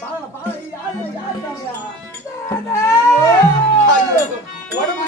பாலு பாருங்க பாருங்க யாரு யாரு உடம்பு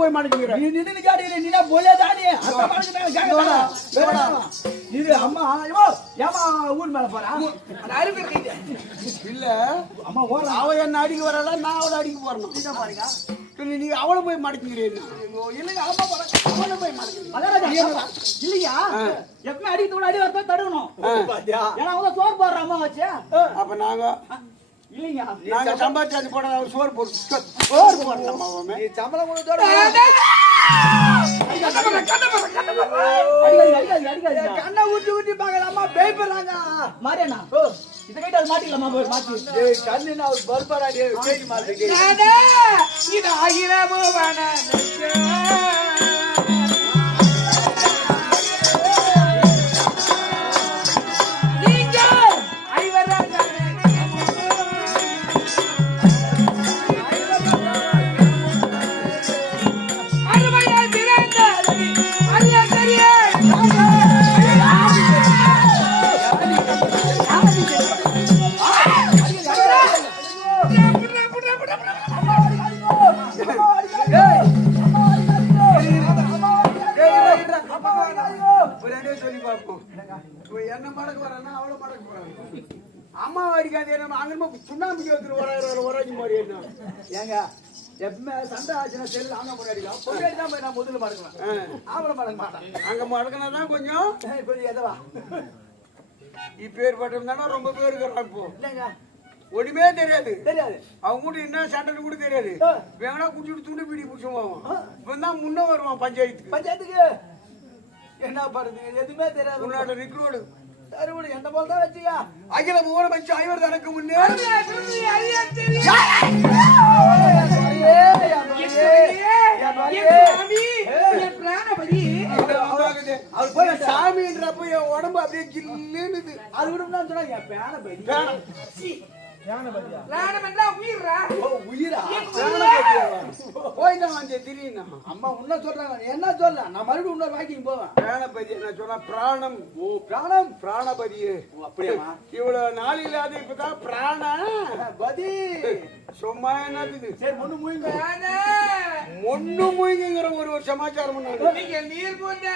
போய் மடக்குங்கிற நீ நின்னு கேட்டீங்க நீ என்ன போலே தானே? அத்தை மடக்கு கேக்குறா இது அம்மா ஐயோ ஏமா ஊர் மேல போறா? இல்ல. அம்மா ஓடுறா. அவ என்ன அடிக்க வரல நான் அவளை அடிக்க போறணும். நீங்க பாருங்க நீ அவளை போய் மடக்குங்கிறேன் இல்லைங்க அம்மா போறா. அவளை போய் மடக்குங்க அதான் இல்லையா? எப்பவுமே அடிக்க கூட அடி வரதான் தடுக்கணும் ஏன்னா அவங்க சோறு போடுற அம்மா வச்சு. அப்ப நாங்க இல்லைங்க. நாங்க சம்பாதிச்சு போட அவர் சோறு போட்டு சோறு நீ சம்பளம் கொடுத்தோட கண்ணை ஊட்டி ஊட்டி பார்க்கலாமா பேய்படுறாங்க மாறியாண்ணா? இதை கைட்டு அது மாட்டிக்கலாமா போய் மாட்டி ஏய் கண்ணு நான் ஒரு பல்பரா டே கேடி மாதிரி இது அகிலபுவன ஒரு அடியே சொல்லி பார்ப்போம். இவன் என்ன மடக்க வரானா அவளை மடக்க போறாங்க அம்மா அடிக்காது என்ன அங்க சுண்ணாம்பு வச்சுட்டு வர வராஜி மாதிரி என்ன. ஏங்க எப்பவுமே சண்டை ஆச்சுன்னா செல்லு அங்க முன்னாடிலாம் பொண்டாடி தான் போய் நான் முதல்ல மடக்குவேன் ஆம்பளை மடக்க மாட்டேன். அங்க மடக்கினா தான் கொஞ்சம் இப்போ எதவா இப்பேர் பட்டம் ரொம்ப பேர் இருக்கிறான் இப்போ. இல்லைங்க ஒண்ணுமே தெரியாது. தெரியாது. அவங்க கூட என்ன சண்டைன்னு கூட தெரியாது. வேணா குடிச்சிட்டு துண்டு பீடி பிடிச்சுவான் இப்போ தான் முன்ன வருவான் பஞ்சாயத்துக்கு. பஞ்சாயத்துக்கு? என்ன பண்றது எதுவுமே தெரியாது உன்னோட ரிக்ரோடு சரி விடு என்ன போல தான் வச்சுக்க அகில மூணு பஞ்சு ஐவர் தனக்கு முன்னே அவர் போய் சாமின்றப்ப என் உடம்பு அப்படியே ஜில்லுன்னு அது விடும் சொன்னா என் பேன பையன் உயிரா? போய் தான் வந்தேன் திடீர்னு அம்மா உன்ன சொல்றாங்க என்ன சொல்ல? நான் மறுபடியும் இன்னொரு வாக்கிங் போவேன். பிராணபதி என்ன சொன்னா பிராணம். ஓ பிராணம்? பிராணபதியே. ஓ அப்படியாமா இவ்வளவு நாள் இல்லாத இப்பதான் பிராண. பதி சும்மா என்னதுக்கு சரி முன்னு மூய்ங்க. ஒண்ணு மூய்ங்கிற ஒரு ஒரு சமாச்சாரம் பண்ணாங்க நீர் போன்ற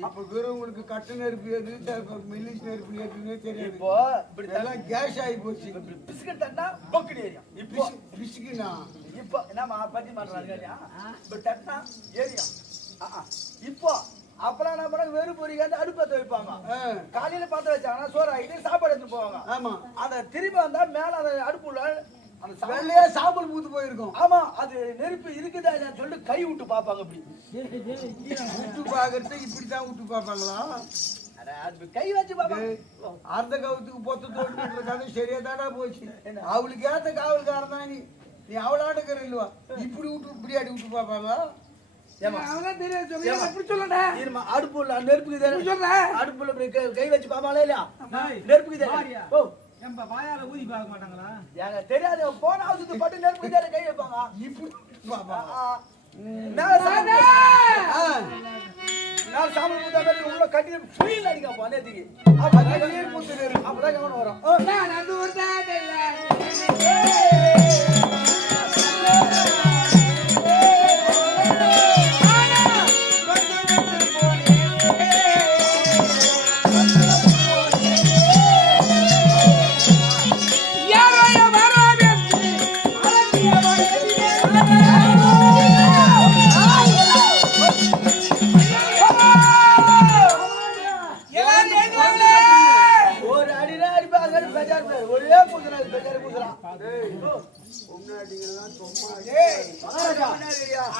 இப்ப இருக்கிறவங்களுக்கு கட்டு நெருப்பு எது மெல்லிஸ் நெருப்பு எதுன்னே தெரியாது. இப்போ இப்படி இதெல்லாம் கேஸ் ஆகி போச்சு. பிஸ்கட் தட்டா பொக்கடி ஏரியும் இப்போ பிசுக்குனா? இப்போ என்னம்மா பத்தி மாட்டுறாங்க இப்போ ஆ, ஆ. இப்போ அப்பெல்லாம் என்ன பண்ணாங்க வெறும் பொறி வந்து அடுப்பு பத்த வைப்பாங்க. காலையில பத்த வச்சாங்கன்னா சோறு ஆகிட்டு சாப்பாடு எடுத்து போவாங்க. ஆமா. அந்த திரும்பி வந்தா மேல அந்த சாப்பாடு வெள்ளையா சாம்பல் பூத்து போயிருக்கும். ஆமா அது நெருப்பு இருக்குதா இல்லையான்னு சொல்லிட்டு கை விட்டு பார்ப்பாங்க அப்படி. உத்து பாக்குறது பார்ப்பாங்களா? அட, அது கை வச்சு அர்த்த கவுத்துக்கு பொத்த தோல்வின்ற கதை சரியா தாடா போச்சு. அவளுக்கு ஏத்த காவல்காரன் தான் நீ நீ அவளாட்டுக்கிற இல்லவா? இப்படி விட்டு இப்படி அடி விட்டு பார்ப்பாங்களா? அடுப்புல நெருப்புக்கு சொல்ற? அடுப்புல கை- வச்சு பாப்பாங்களே இல்லையா? நெருப்புக்கு ஏன்பா வாயால ஊதி பார்க்க மாட்டாங்களா? ஏங்க தெரியாது போன பட்டு நெருப்பு தேடி கை வைப்பாங்க. இப்படி. மேல சாமி பூத்தா மாதிரி உள்ள கட்டி சுயில் அடிக்க பண்ணதுக்கு இருக்கு. அப்பதான் கவனம் வரும். நான் அந்த தான்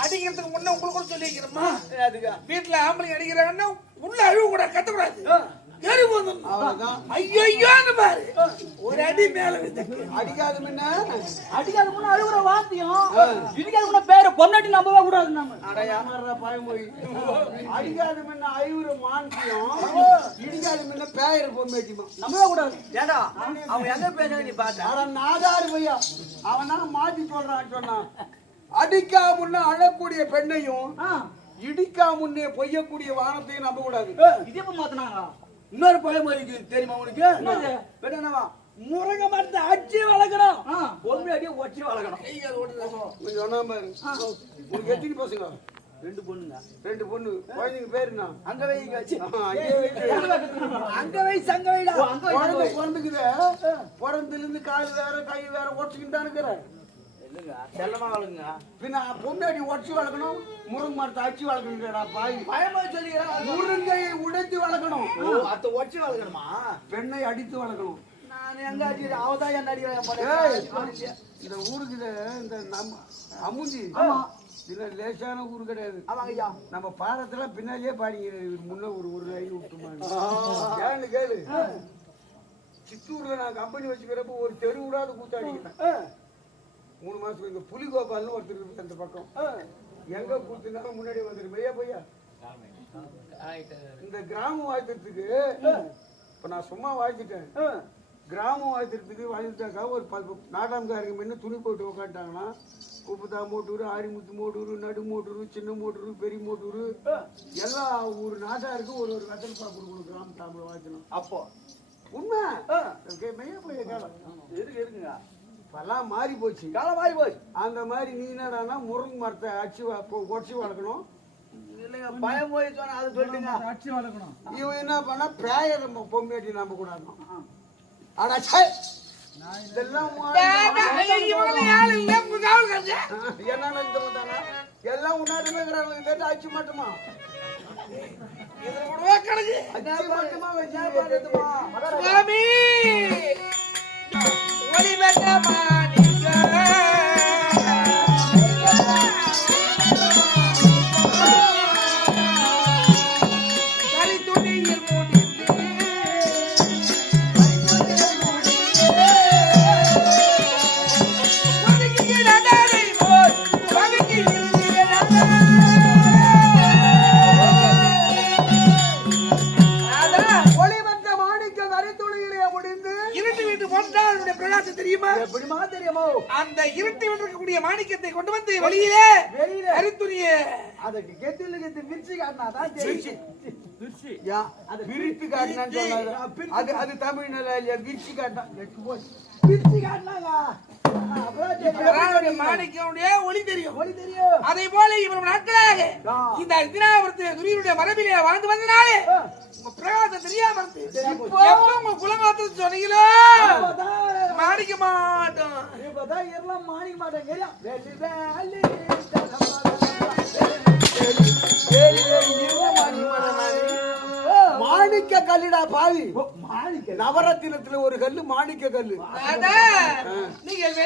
அடிக்கிறதுக்கு முன்ன உங்களுக்கு சொல்லிக்கிறோமா அதுக்கா வீட்டுல ஆம்பளை அடிக்கிறாங்கன்னா உள்ள அழுவ கூட கத்தக்கூடாது அவ்வளவுதான். ஐயோ ஐயோன்னு பாரு. ஒரு அடி மேல அடிக்காத முன்ன. அடிக்காத முன்ன அழுகுற வாத்தியம் இடிக்காத முன்ன பேரு பொன்னாட்டி நம்பவே கூடாது நம்ம. அடையாமற பயமொழி. அடிக்காத முன்ன ஐவுற மான்சியம் இடிக்காத முன்ன பேயர் பொம்மேட்டிமா நம்பவே கூடாது. அவன் எங்க பேசுறது நீ பார்த்த அட நாதாரு பையா. அவன் தான் மாத்தி சொல்றான் சொன்னான். அடிக்கா முன்ன அழக்கூடிய பெண்ணையும் இடிக்கா முன்னே பொய்யக்கூடிய வானத்தையும் நம்ப கூடாது இது இன்னொரு பழமொழி இருக்கு தெரியுமா உனக்கு? என்னவா முருங்க மரத்தை அடிச்சு வளர்க்கணும். பொம்பளை அடியே ஒச்சி வளர்க்கணும். கொஞ்சம் சொன்னா பாரு. உனக்கு எத்தனை பசங்க? ரெண்டு பொண்ணுங்க. ரெண்டு பொண்ணு. குழந்தைங்க பேரு என்ன? அங்க வை இங்க வச்சு. ஆஹா, அங்கேயே வைக்க. அங்க வை சங்க வைடா அங்க வை, அங்க குழந்தை. பிறந்துக்குது. பிறந்ததுல இருந்து கால் வேற கை வேற உடச்சுக்கிட்டு தான் இருக்கிற இல்லங்க செல்லமா வளருங்க பின்ன பொண்டாடி உடச்சு வளர்க்கணும் முருங்கை மரத்தை அடிச்சு வளர்க்கணும்டா பாய். பயமா சொல்லிக்கிறேன் முருங்கையை உடைத்து வளர்க்கணும். அத்த ஒச்சி வளர்க்கணுமா? பெண்ணை அடித்து வளர்க்கணும். நான் எங்க அடிக்கிறேன் அவதான் என்ன அடிக்கிறேன் இந்த ஊருக்கு இந்த நம்ம அமுஞ்சி. இதுல லேசான ஊர் கிடையாது. நம்ம பாதத்துல பின்னாடியே பாடிங்க முன்ன ஒரு ஒரு லைன் விட்டுமா ஏன்னு கேளு சித்தூர்ல நான் கம்பெனி வச்சுக்கிறப்ப ஒரு தெரு விடாத கூத்தாடிக்கிறேன் மூணு மாசத்துக்கு இந்த புலிகோபால்னு ஒருத்தர் இருக்கு அந்த பக்கம். எங்க கூத்துனாலும் முன்னாடி வந்துரு. மையா பையா இந்த கிராமம் வாழ்த்துறதுக்கு இப்ப நான் சும்மா வாழ்த்துட்டேன் கிராமம் வாழ்த்துறதுக்கு வாழ்த்துட்டாக்கா ஒரு பத்து நாட்டாம்காரங்க முன்ன துணி போட்டு உக்காண்டாங்கன்னா குப்புத்தா மோட்டூர் ஆரிமுத்து மோட்டூர் நடு மோட்டூர் சின்ன மோட்டூர் பெரிய மோட்டூர் எல்லா ஒரு நாட்டாருக்கு ஒரு ஒரு வெத்தல் பா கொடுக்கணும் கிராம தமிழ் வாழ்த்தணும் அப்போ. உண்மை? ஓகே, மையா பையா காலம் இருக்கு இருக்குங்க இப்பெல்லாம் மாறி போச்சு காலம் மாறி போய் அந்த மாதிரி நீ என்னடான்னா முருங்கை மரத்தை அடிச்சு பொ- உடச்சி வளர்க்கணும். இல்லைங்க பயம் போய் சொன்னா அது அடிச்சு வளர்க்கணும். இவன் என்ன பண்ணா பேயர் நம்ம பொம்மையாட்டி நம்ப கூடாது அடா சே! இதெல்லாம் வந்தானா எல்லாம் உன்னாட்டுமே இருக்கிறாங்க கேட்டு அடிச்சு மட்டுமா? இதுல கூடவா கணக்கு அடிச்சு மட்டுமா வச்சு சுவாமி! அந்த இருட்டு வீட்டில் இருக்கக்கூடிய மாணிக்கத்தை கொண்டு வந்து வெளியிலே. வெளியிலே. கருத்துரிய அதுக்கு கெட்டில கெட்டு விரிச்சு காட்டினாதான் அது விரித்து காட்டினான்னு. அது அது தமிழ் நல்லா இல்லையா? விரிச்சு காட்டினா விரிச்சு காட்டினாங்க அப்புறம் அதாவது தெரியும். மாணிக்கனுடைய ஒளி தெரியும். ஒளி தெரியும். அதே போல இவ்வளவு நாட்களாக. இந்த அர்ஜுனாபுரத்து துரியனுடைய மரபிலே வாழ்ந்து வந்தனாலே உங்க பிரகாசம் தெரியாம உங்க குலமாத்த சொன்னீங்களோ? மாணிக்க மாட்டோம். இப்பதான் எல்லாம் மாறி மாட்டேங்க வெள்ளி வேலி வேலி. மாணிக்க கல்லுடா பாவி. மாணிக்க. நவரத்தினத்துல ஒரு கல்லு மாணிக்க கல்லு. அதான். நீங்கள்